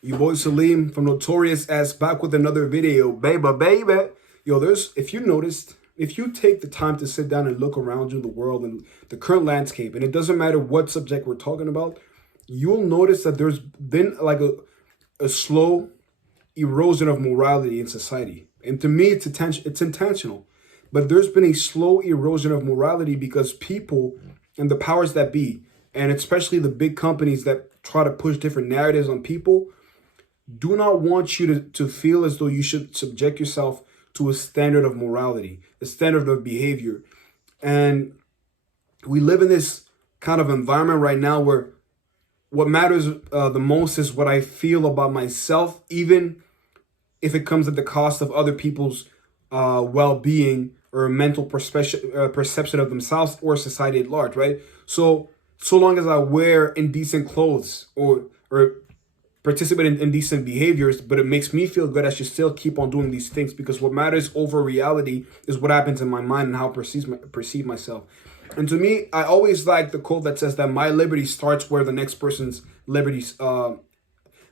Your boy Salim from Notorious S back with another video, baby. Yo, if you noticed, if you take the time to sit down and look around you, the world and the current landscape, and it doesn't matter what subject we're talking about, you'll notice that there's been like a slow erosion of morality in society. And to me, it's intentional. But there's been a slow erosion of morality because people and the powers that be, and especially the big companies that try to push different narratives on people, do not want you to feel as though you should subject yourself to a standard of morality, a standard of behavior. And we live in this kind of environment right now where what matters the most is what I feel about myself, even if it comes at the cost of other people's well-being or mental perception of themselves or society at large, right? So long as I wear indecent clothes or participate in indecent behaviors, but it makes me feel good, I should still keep on doing these things, because what matters over reality is what happens in my mind and how I perceive myself. And to me, I always like the quote that says that my liberty starts where the next person's liberty,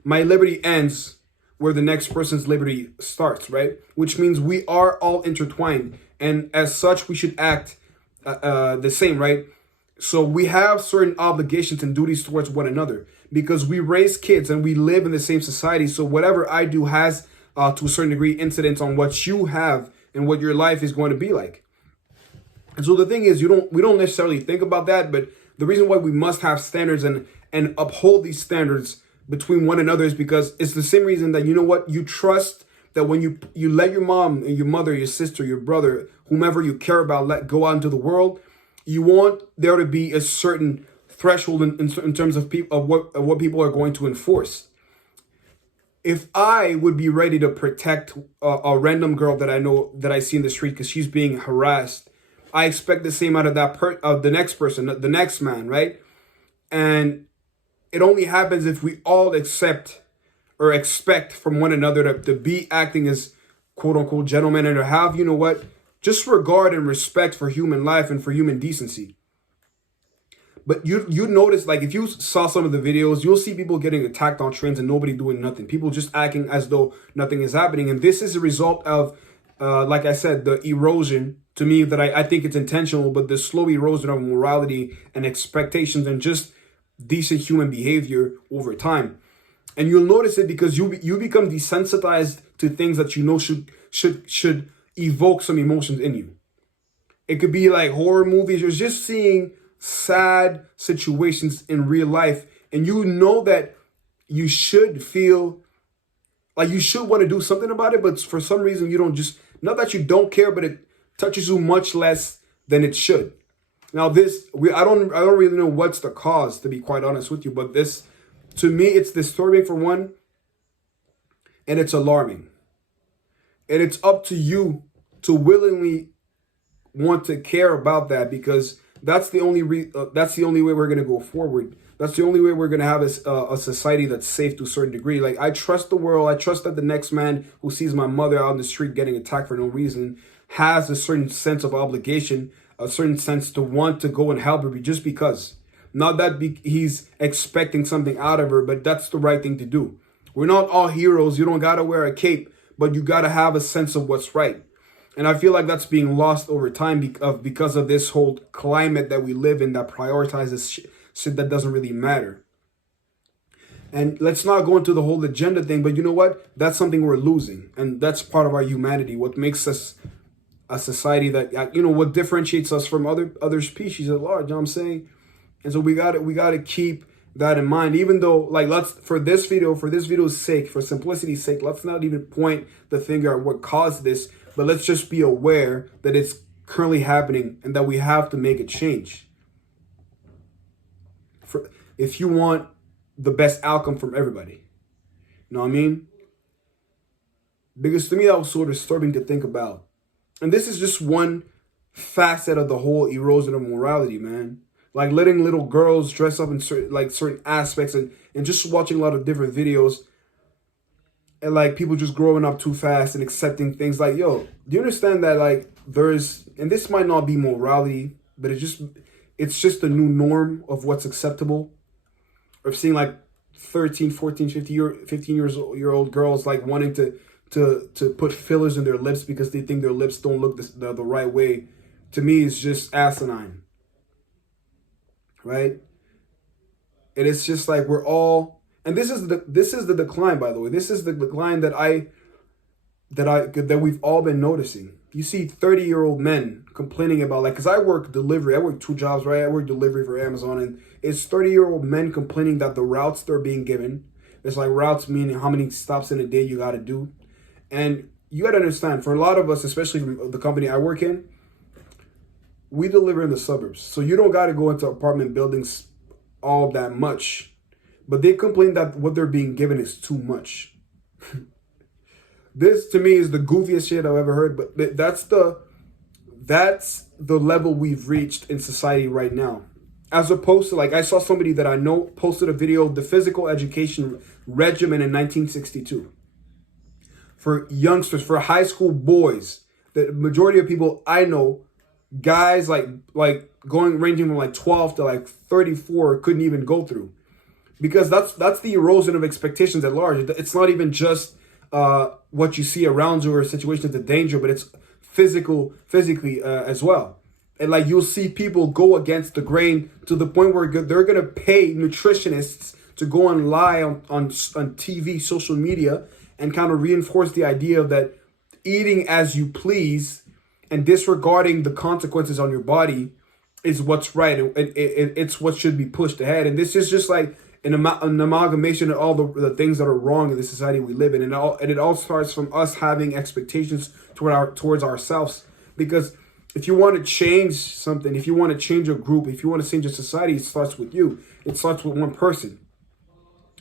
my liberty ends where the next person's liberty starts, right? Which means we are all intertwined. And as such, we should act the same, right? So we have certain obligations and duties towards one another because we raise kids and we live in the same society. So whatever I do has, to a certain degree, incidence on what you have and what your life is going to be like. And so the thing is, we don't necessarily think about that, but the reason why we must have standards and uphold these standards between one another is because it's the same reason that, you know what, you trust that when you let your mom and your mother, your sister, your brother, whomever you care about, let go out into the world, you want there to be a certain threshold in terms of what people are going to enforce. If I would be ready to protect a random girl that I know that I see in the street because she's being harassed, I expect the same out of the next person, the next man, right? And it only happens if we all accept or expect from one another to be acting as quote unquote gentlemen and to have, you know what, just regard and respect for human life and for human decency. But you notice, like, if you saw some of the videos, you'll see people getting attacked on trains and nobody doing nothing. People just acting as though nothing is happening. And this is a result of, like I said, the erosion, to me, that I think it's intentional, but the slow erosion of morality and expectations and just decent human behavior over time. And you'll notice it because you become desensitized to things that you know should evoke some emotions in you. It could be like horror movies. You're just seeing sad situations in real life, and you know that you should feel like you should want to do something about it, but for some reason you don't, just not that you don't care, but it touches you much less than it should. Now I don't really know what's the cause, to be quite honest with you, but this, to me, it's disturbing for one, and it's alarming. And it's up to you to willingly want to care about that, because that's the only way we're going to go forward. That's the only way we're going to have a society that's safe to a certain degree. Like, I trust the world. I trust that the next man who sees my mother out in the street getting attacked for no reason has a certain sense of obligation, a certain sense to want to go and help her just because. Not that he's expecting something out of her, but that's the right thing to do. We're not all heroes. You don't got to wear a cape, but you got to have a sense of what's right. And I feel like that's being lost over time because of this whole climate that we live in that prioritizes shit that doesn't really matter. And let's not go into the whole agenda thing, but you know what? That's something we're losing. And that's part of our humanity. What makes us a society that, you know, what differentiates us from other species at large, you know what I'm saying? And so we got to keep that in mind, even though, like, for this video's sake, for simplicity's sake, let's not even point the finger at what caused this, but let's just be aware that it's currently happening and that we have to make a change. If you want the best outcome from everybody, you know what I mean? Because to me, that was so disturbing to think about. And this is just one facet of the whole erosion of morality, man. Like letting little girls dress up in certain aspects and just watching a lot of different videos. And like people just growing up too fast and accepting things like, yo, do you understand that, like, and this might not be morality, but it's just the new norm of what's acceptable. Of seeing like 13, 14, 15 year old girls like wanting to put fillers in their lips because they think their lips don't look the right way, to me is just asinine, right? And it's just like we're all, and this is the decline, by the way. This is the decline that we've all been noticing. You see 30-year-old men complaining about, like, because I work delivery. I work 2 jobs, right? I work delivery for Amazon, and it's 30-year-old men complaining that the routes they're being given, it's like routes meaning how many stops in a day you got to do. And you got to understand, for a lot of us, especially from the company I work in, we deliver in the suburbs. So you don't got to go into apartment buildings all that much. But they complain that what they're being given is too much. This to me is the goofiest shit I've ever heard, but that's the level we've reached in society right now. As opposed to, like, I saw somebody that I know posted a video of the physical education regimen in 1962 for youngsters, for high school boys. The majority of people I know, guys like ranging from like 12 to like 34, couldn't even go through, because that's the erosion of expectations at large. It's not even just what you see around you or situations of danger, but it's physically as well. And like you'll see people go against the grain to the point where they're gonna pay nutritionists to go and lie on TV, social media, and kind of reinforce the idea of that eating as you please and disregarding the consequences on your body is what's right. It's what should be pushed ahead. And this is just like an amalgamation of all the things that are wrong in the society we live in. And it all starts from us having expectations towards ourselves. Because if you want to change something, if you want to change a group, if you want to change a society, it starts with you. It starts with one person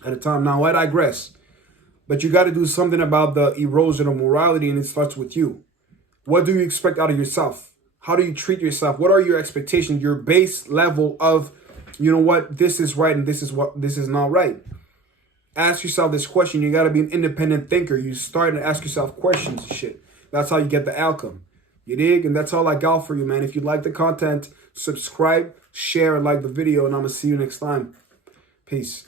at a time. Now, I digress. But you got to do something about the erosion of morality, and it starts with you. What do you expect out of yourself? How do you treat yourself? What are your expectations? Your base level of, you know what, this is right and this is not right. Ask yourself this question. You got to be an independent thinker. You start to ask yourself questions and shit. That's how you get the outcome. You dig? And that's all I got for you, man. If you like the content, subscribe, share, and like the video, and I'm going to see you next time. Peace.